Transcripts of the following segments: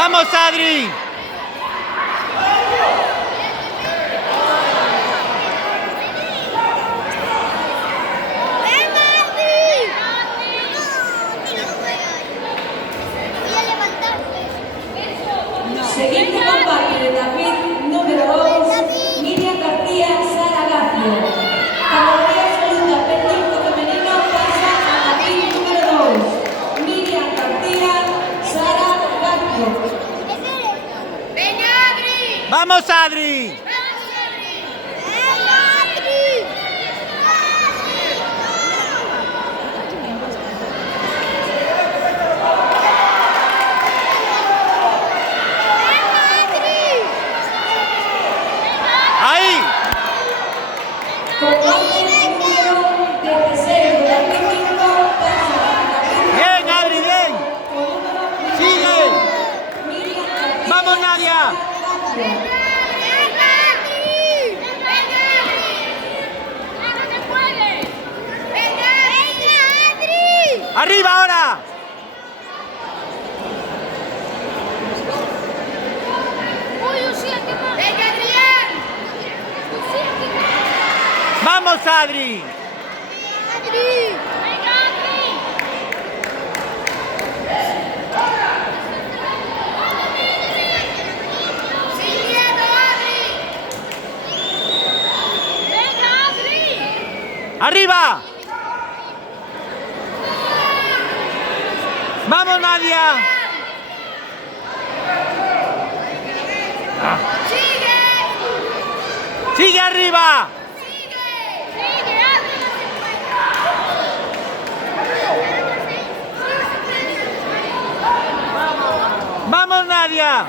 ¡Vamos, Adri! Siguiente combate de David número 2, Miriam García, Sara García. Categoría absoluta, pendiente femenino, pasa a David número 2, Miriam García, Sara García. ¡Venga, Adri! ¡Vamos, Adri! ¡Ahí! Combate número 16, David 5, pasa a David ¡Bien, Adri, bien! ¡Sigue! Miriam García. ¡Vamos, Nadia! ¡Arriba ahora! ¡Vamos, Adri! ¡Arriba! ¡Vamos, Nadia! ¡Sigue arriba! ¡Vamos, Nadia!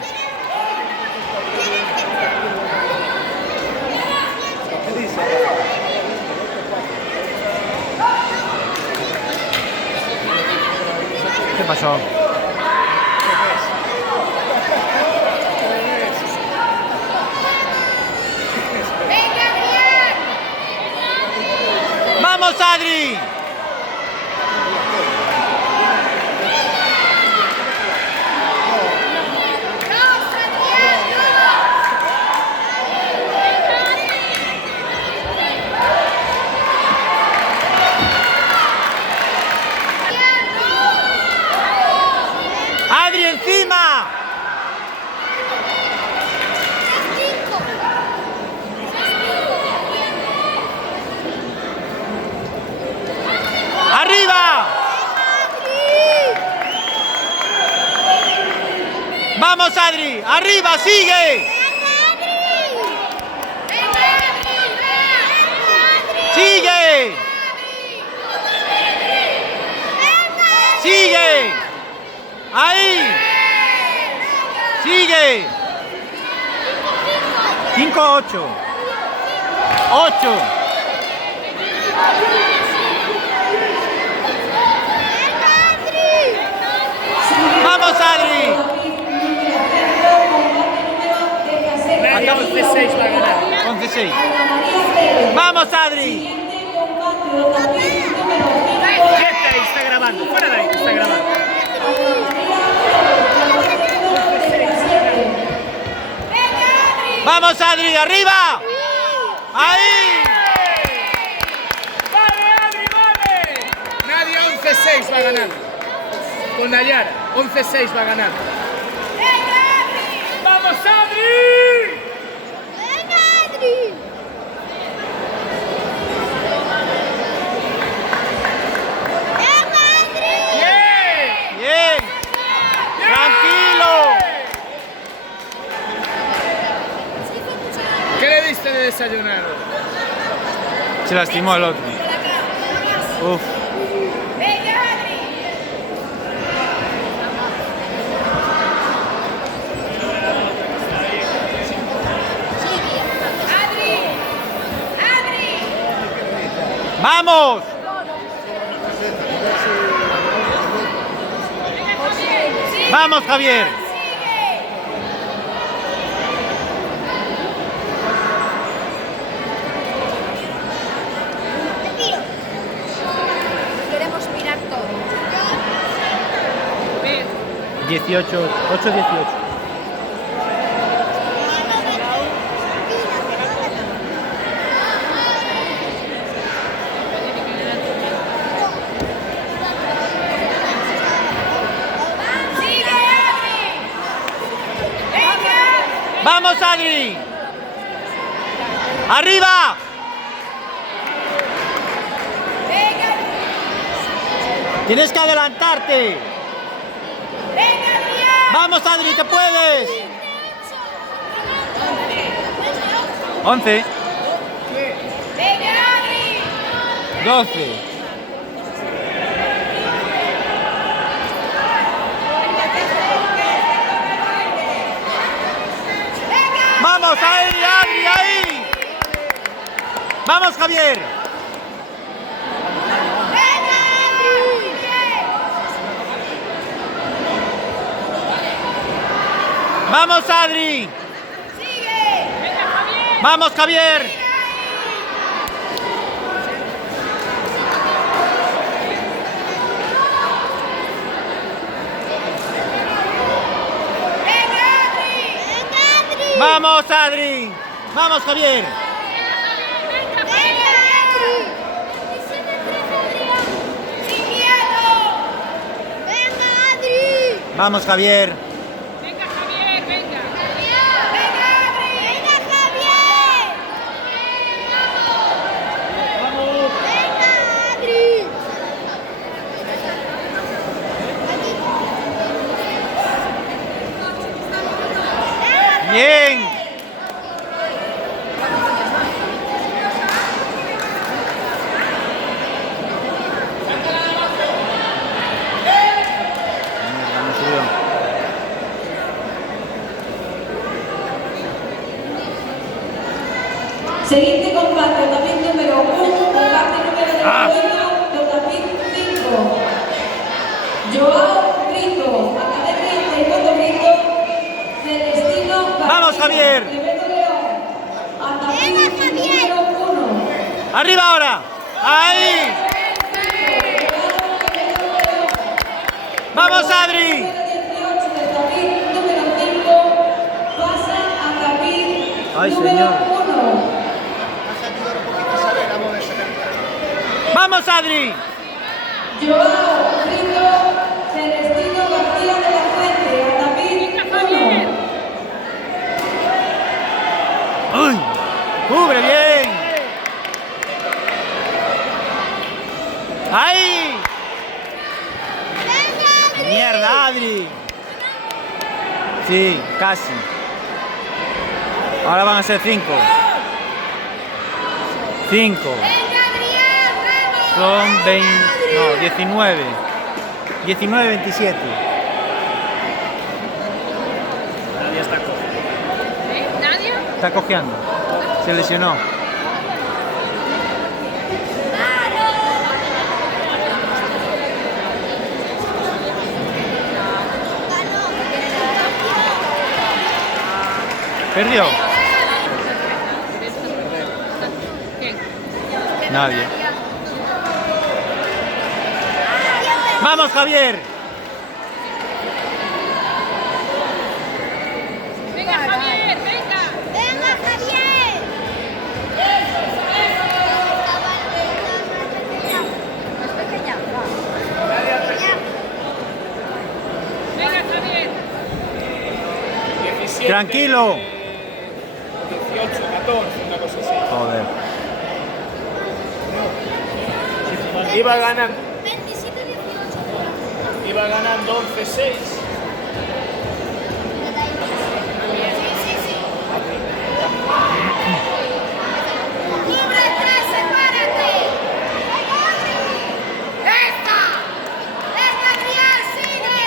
¿Qué pasó? ¡Vamos, Adri! ¡Adri, encima! ¡Arriba! ¡Vamos, Adri! ¡Arriba, sigue! ¡Sigue! ¡Sigue! ¡Ahí! ¡Sigue! 5, 8. 8. ¡Vamos, Adri! Nadia 11-6 va a ganar. 11-6. ¡Vamos, Adri! Quieta ahí, está grabando. Fuera de ahí, está grabando. ¡Vamos, Adri! ¡Arriba! ¡Ahí! ¡Vale, Adri, vale! Nadia 11-6 va a ganar. Con Nayara, 11-6 va a ganar. ¡Vamos, Adri! ¡Bien! ¡Bien! ¡Tranquilo! ¿Qué le diste de desayunar? Se lastimó el otro. Uf. ¡Vamos! ¡Vamos, Javier! Queremos mirar todo. 18, 8-18. Vamos, Adri. Arriba. Tienes que adelantarte. Vamos, Adri, que puedes. 11. 12. Vamos, Adri, Adri, ahí. Vamos, Javier. Vamos, Adri. Vamos, Javier. Vamos, Adri. Vamos, Javier. Vamos, Javier. Venga, Javier, venga. Venga, Javier. Bien. Siguiente combate, David número 1, combate número 1, David 5. Joao Brito, Academia Taekwondo Brito, Celestino García. Vamos, Javier. Rebeto León, David número 1. Arriba ahora. Ahí. Vamos, Adri. Número 18 de David número 5 pasa a David Ay, número señor. 1. Vamos, Adri. Joao Brito, Celestino García de la Fuente, a David 1. Uy. Cubre bien. Ahí. Mierda, Adri. Sí, casi. Ahora van a ser 5. 5. Son 20, no, 19. 19, 27. Nadie está cogiendo. ¿Nadie? Está cojeando. Se lesionó. ¿Perdió? ¿Quién? Nadie. ¡Vamos, Javier! Venga, Javier, venga. ¡Venga, Javier! Venga, Javier. 17, Tranquilo. 18, 14, una cosa así. Joder. Iba ganando. 27-18. Iba ganando 11-6. ¡Cubre 3, sepárate! ¡Esta! ¡Venga, Adrián, sigue!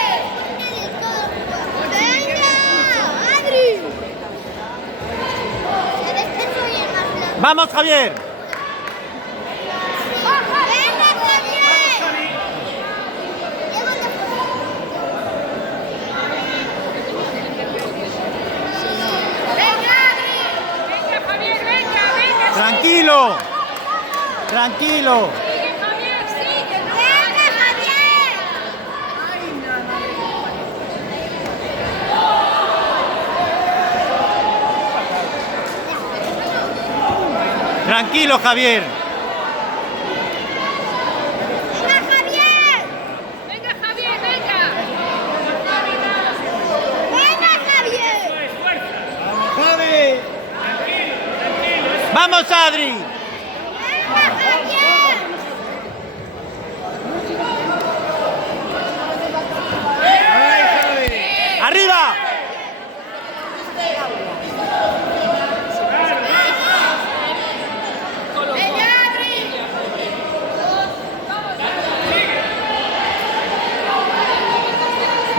¡Venga, Adri! ¡Vamos, Javier! ¡Venga, Javier! ¡Venga, Adri! Venga, Javier, venga, venga. Tranquilo. Tranquilo. Sigue, Javier, sigue. ¡Venga, Javier! Tranquilo, Javier. ¡Venga, Javier! Venga, Javier, venga. ¡Venga, Javier! ¡Vamos, Adri! ¡Arriba!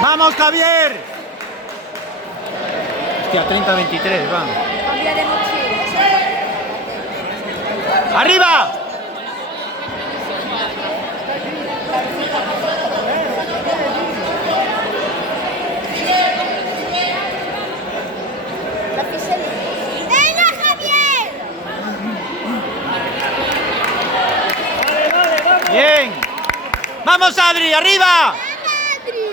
¡Vamos, Javier! Hostia, 30-23, vamos. Cambia de mochila. ¡Arriba! ¡Venga, Javier! Bien. ¡Vamos, Adri! ¡Arriba! ¡Adri!